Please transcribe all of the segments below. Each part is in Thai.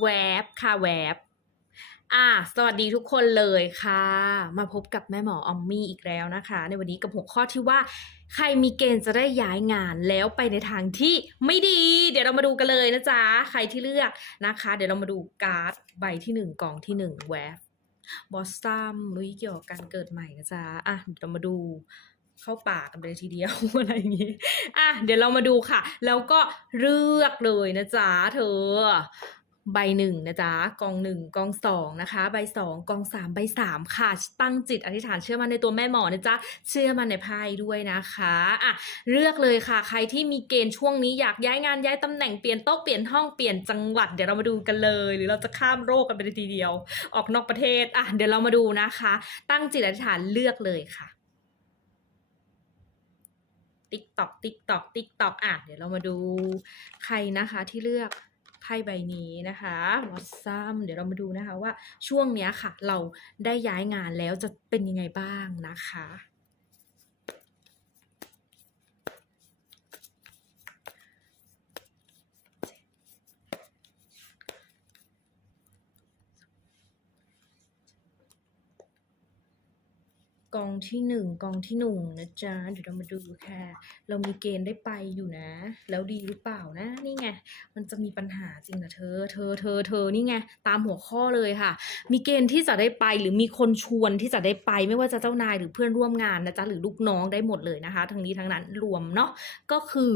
แวบค่ะแวบอะสวัสดีทุกคนเลยค่ะ มาพบกับแม่หมอออมมี่อีกแล้วนะคะ ในวันนี้กับหัวข้อที่ว่า ใครมีเกณฑ์จะได้ย้ายงานแล้วไปในทางที่ไม่ดี เดี๋ยวเรามาดูกันเลยนะจ๊ะ ใครที่เลือกนะคะ เดี๋ยวเรามาดูการ์ดใบที่หนึ่งกองที่หนึ่งแวบบอสซัมลุยเกี่ยวกับการเกิดใหม่นะจ๊ะอะเดี๋ยวเรามาดูเข้าป่ากันไปเลยทีเดียวอะไรอย่างงี้ อะ เดี๋ยวเรามาดูค่ะ แล้วก็เลือกเลยนะจ๊ะเธอ ใบหนึ่งนะจ๊ะกองหนึ่งกองสองนะคะ ใบสองกองสามใบสามค่ะตั้งจิตอธิษฐานเชื่อมันในตัวแม่หมอนะจ๊ะเชื่อมันในไพ่ด้วยนะคะอะเลือกเลยค่ะ ใครที่มีเกณฑ์ช่วงนี้อยากย้ายงานย้ายตำแหน่งเปลี่ยนโต๊ะเปลี่ยนห้องเปลี่ยนจังหวัดเดี๋ยวเรามาดูกันเลย หรือเราจะข้ามโรคกันไปเลยทีเดียว ออกนอกประเทศอะเดี๋ยวเรามาดูนะคะ ตั้งจิตอธิษฐานเลือกเลยค่ะติ๊กตอกติ๊กตอกติ๊กตอกอะเดี๋ยวเรามาดูใครนะคะที่เลือก ไพ่ใบนี้นะคะวอตซัมเดี๋ยวเรามาดูนะคะว่าช่วงเนี้ยค่ะ เราได้ย้ายงานแล้วจะเป็นยังไงบ้างนะคะ กองที่หนึ่งกองที่หนึ่งนะจ๊ะเดี๋ยวเรามาดูค่ะ เรามีเกณฑ์ได้ไปอยู่นะ แล้วดีหรือเปล่านะ นี่ไง มันจะมีปัญหาจริงนะเธอ เธอเธอเธอนี่ไงตามหัวข้อเลยค่ะ มีเกณฑ์ที่จะได้ไปหรือมีคนชวนที่จะได้ไปไม่ว่าจะเจ้านายหรือเพื่อนร่วมงานนะจ๊ะหรือลูกน้องได้หมดเลยนะคะ ทั้งนี้ทั้งนั้นรวมเนาะก็คือ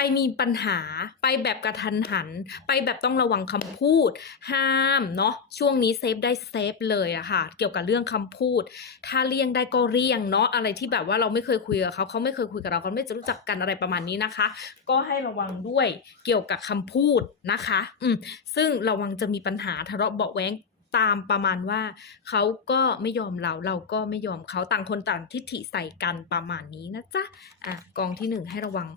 ไปมีปัญหาไปแบบกระทันหัน ไปแบบต้องระวังคำพูด ห้ามเนาะช่วงนี้เซฟได้เซฟเลยอะค่ะ เกี่ยวกับเรื่องคำพูด ถ้าเลี่ยงได้ก็เลี่ยงเนาะอะไรที่แบบว่าเราไม่เคยคุยกับเขาเขาไม่เคยคุยกับเราเขาไม่จะรู้จักกันอะไรประมาณนี้นะคะ ก็ให้ระวังด้วยเกี่ยวกับคำพูดนะคะ อืมซึ่งระวังจะมีปัญหาทะเลาะเบาะแว้ง ตามประมาณว่าเขาก็ไม่ยอมเราเราก็ไม่ยอมเขาต่างคนต่างทิฐิใส่กันประมาณนี้นะจ๊ะอะกองที่หนึ่งให้ระวัง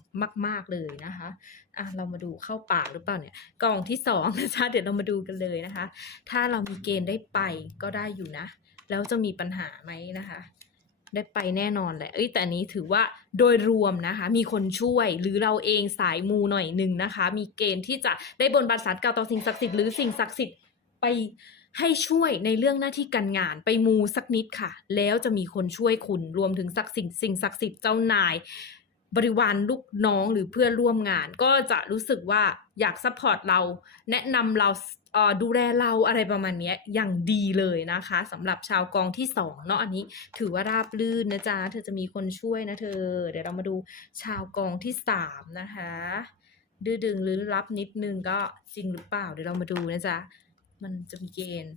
มาก ๆเลยนะคะอะเรามาดูเข้าปากหรือเปล่าเนี่ยกองที่สองนะจ๊ะเดี๋ยวเรามาดูกันเลยนะคะ ถ้าเรามีเกณฑ์ได้ไปก็ได้อยู่นะ แล้วจะมีปัญหาไหมนะคะ ได้ไปแน่นอนแหละเอ้ยแต่นนี้ถือว่าโดยรวมนะคะ มีคนช่วยหรือเราเองสายมูหน่อยหนึ่งนะคะ มีเกณฑ์ที่จะได้บนบานสารกล่าวต่อสิ่งศักดิ์สิทธิ์หรือสิ่งศักดิ์สิทธิ์ไป ให้ช่วยในเรื่องหน้าที่การงานไปมูสักนิดค่ะ แล้วจะมีคนช่วยคุณรวมถึงศักสิทธิ์สิ่งศักดิ์สิทธิ์เจ้านาย บริวารลูกน้องหรือเพื่อนร่วมงาน ก็จะรู้สึกว่าอยากซัพพอร์ตเรา แนะนำเราดูแลเราอะไรประมาณนี้อย่างดีเลยนะคะสำหรับชาวกองที่สองเนาะอันนี้ถือว่าราบลื่นนะจ๊ะเธอจะมีคนช่วยนะเธอ เดี๋ยวเรามาดูชาวกองที่สามนะคะดื้อดึงหรือลับนิดนึงก็จริงหรือเปล่าเดี๋ยวเรามาดูนะจ๊ะ มันจะมีเกณฑ์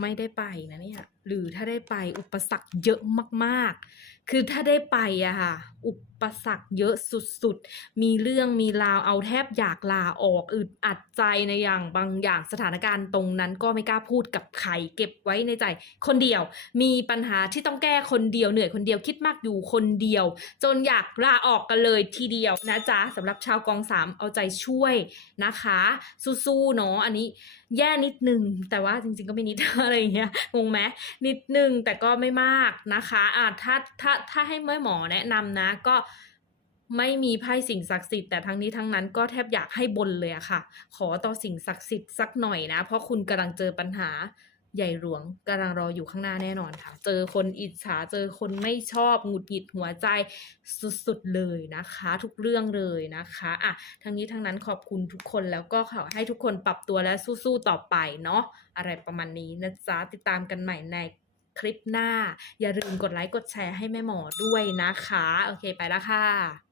ไม่ได้ไปนะเนี่ยหรือถ้าได้ไปอุปสรรคเยอะมากๆ คือถ้าได้ไปอะค่ะ อุปสรรคเยอะสุดๆ มีเรื่องมีราวเอาแทบอยากลาออกอึดอัดใจในอย่างบางอย่างสถานการณ์ตรงนั้นก็ไม่กล้าพูดกับใครเก็บไว้ในใจ คนเดียว มีปัญหาที่ต้องแก้คนเดียวเหนื่อยคนเดียวคิดมากอยู่คนเดียว จนอยากลาออกกันเลยทีเดียวนะจ๊ะสำหรับชาวกองสามเอาใจช่วยนะคะ สู้ๆเนาะอันนี้แย่นิดนึงแต่ว่าจริง ๆก็ไม่นิดอะไรอย่างเงี้ยงงไหมนิดนึงแต่ก็ไม่มากนะคะอะถ้าถ้าถ้าให้เม่หมอแนะนำนะ ก็ไม่มีไพ่สิ่งศักดิ์สิทธิ์แต่ทั้งนี้ทั้งนั้นก็แทบอยากให้บนเลยอะค่ะ ขอต่อสิ่งศักดิ์สิทธิ์สักหน่อยนะ เพราะคุณกำลังเจอปัญหา ใหญ่หลวงกำลังรออยู่ข้างหน้าแน่นอนค่ะ เจอคนอิจฉาเจอคนไม่ชอบหงุดหงิดหัวใจสุดๆเลยนะคะ ทุกเรื่องเลยนะคะอะทั้งนี้ทั้งนั้นขอบคุณทุกคนแล้วก็ขอให้ทุกคนปรับตัวและสู้ๆต่อไปเนาะอะไรประมาณนี้นะจ๊ะติดตามกันใหม่ในคลิปหน้า อย่าลืมกดไลค์กดแชร์ให้แม่หมอด้วยนะคะ โอเคไปแล้วค่ะ